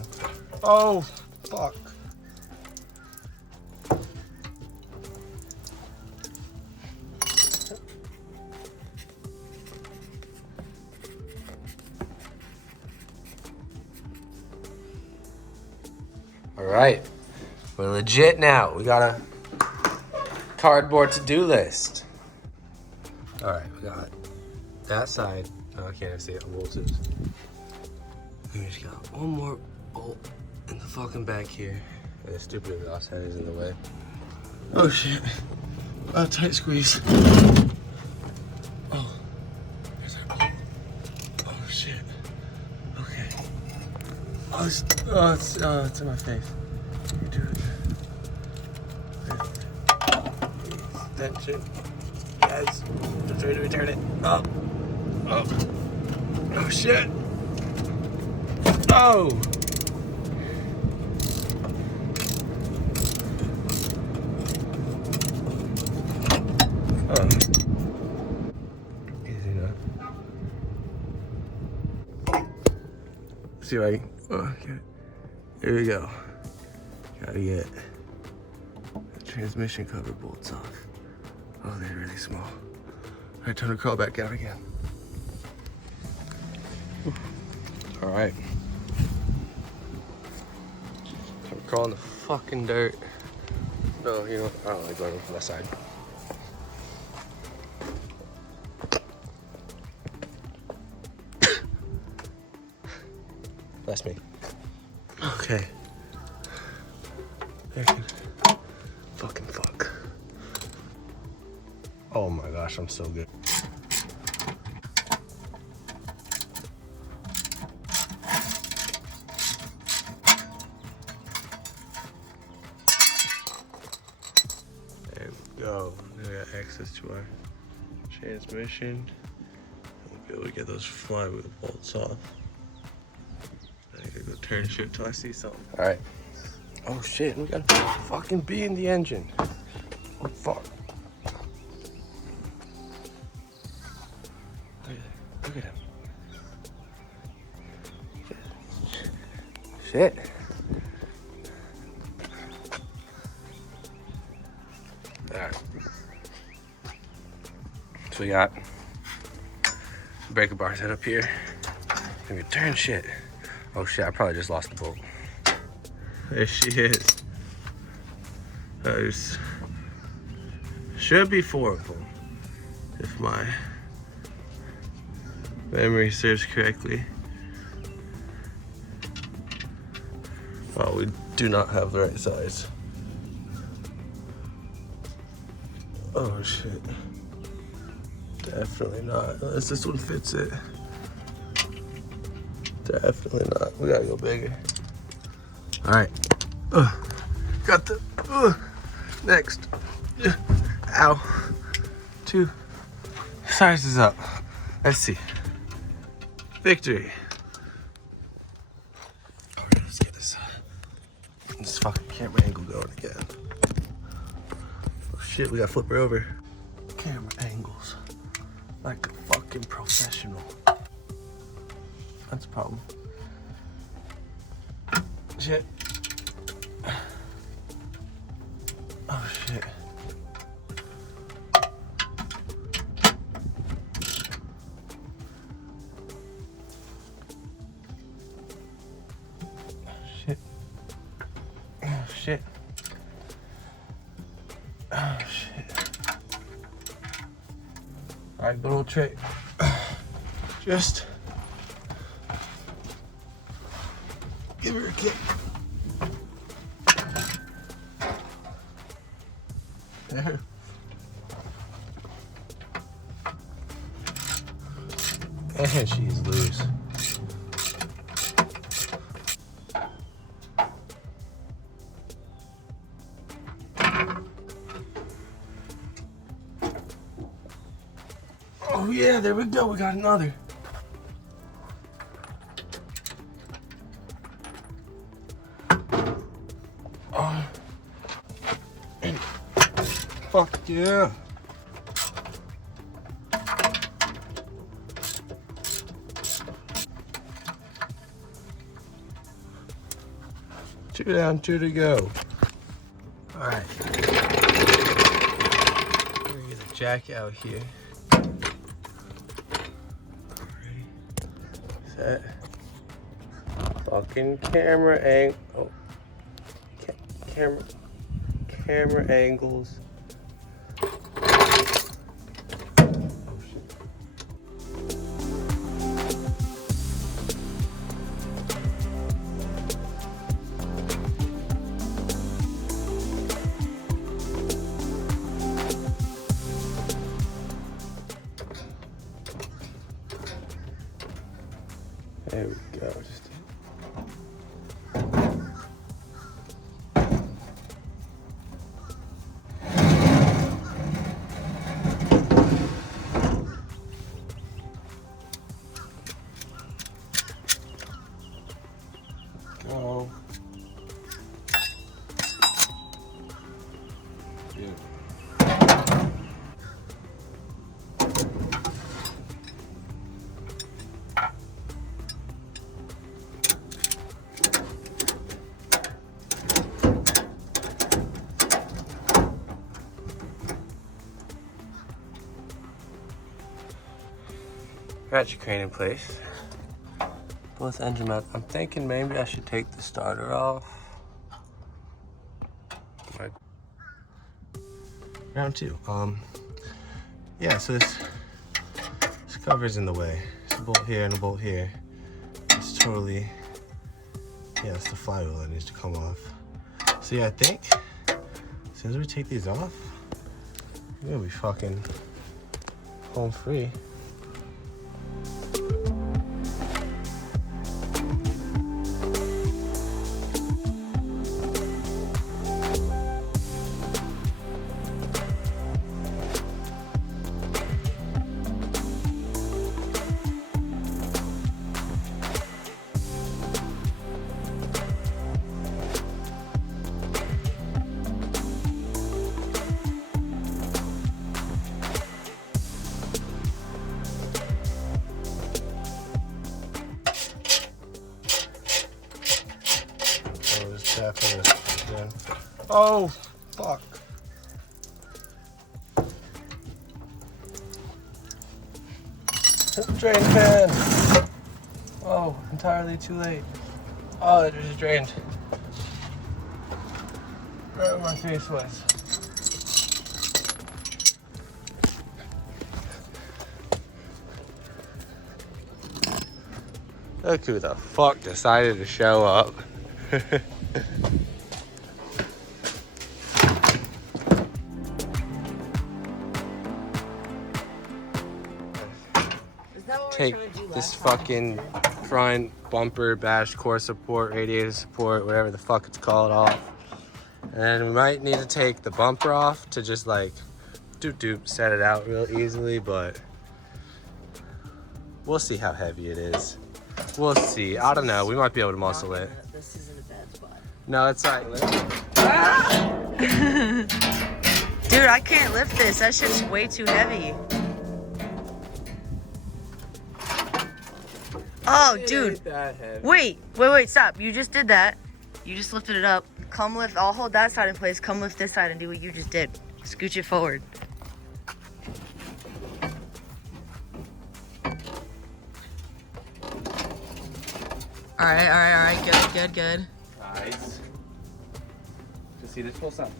man. Oh, fuck. All right, we're legit now. We got a cardboard to-do list. All right, we got that side. Oh, I can't even see it. Bolted. We just got one more bolt in the fucking back here. And the stupid exhaust head is in the way. Oh shit! Oh, tight squeeze. Oh, there's our, oh shit. Okay. Oh, it's in my face. You do it. Tension. Yes. Just ready to return it. Up. Up. Oh shit. Oh. Oh. Easy enough. See if I can. Oh, okay. Here we go. Gotta get the transmission cover bolts off. Oh, they're really small. All right, time to crawl back out again. All right. I'm crawling the fucking dirt. No, you know, I don't like going from that side. Bless me. Okay. Fucking fuck. Oh my gosh, I'm so good. There we go. Now we got access to our transmission. We'll be able to get those flywheel bolts off. I gotta go turn shit till I see something. All right. Oh shit, we got a fucking bee in the engine. Oh fuck. Look at him. Shit. Alright. So we got breaker bar set up here. And we turn shit. Oh shit, I probably just lost the bolt. There she is. There's should be 4 of them, if my memory serves correctly. Oh, we do not have the right size. Oh shit. Definitely not. Unless this one fits it. Definitely not. We gotta go bigger. All right. Got the next. Ow. 2 sizes up. Let's see. Victory. All right, let's get this fucking camera angle going again. Oh shit, we gotta flip her over. Camera angles. Like a fucking professional. That's a problem. Shit. Oh shit. Shit. Oh shit. Oh shit. Alright, good old trick. Just give her a kick. There. And she's loose. Oh yeah, there we go. We got another. Fuck yeah. 2 down, 2 to go. All right. We're gonna get the jack out here. Ready, set. Fucking camera angle. Oh. Camera angles. There we go. Just go. Yeah. Got your crane in place. Both engine mounts. I'm thinking maybe I should take the starter off. Right. Round 2. Yeah, so this cover's in the way. There's a bolt here and a bolt here. It's totally, yeah, it's the flywheel that needs to come off. So yeah, I think as soon as we take these off, we're gonna be fucking home free. Oh, fuck. Drain pan. Oh, entirely too late. Oh, it just drained. Right where my face was. Look who the fuck decided to show up. Take this fucking front bumper, bash, core support, radiator support, whatever the fuck it's called off. And then we might need to take the bumper off to just like set it out real easily, but we'll see how heavy it is. We'll see. I don't know. We might be able to muscle it. This isn't a bad spot. No, it's not. Dude, I can't lift this. That shit's way too heavy. Oh, dude. Wait, stop. You just did that. You just lifted it up. Come lift. I'll hold that side in place. Come lift this side and do what you just did. Scooch it forward. All right. Good. Nice. Just see this full side.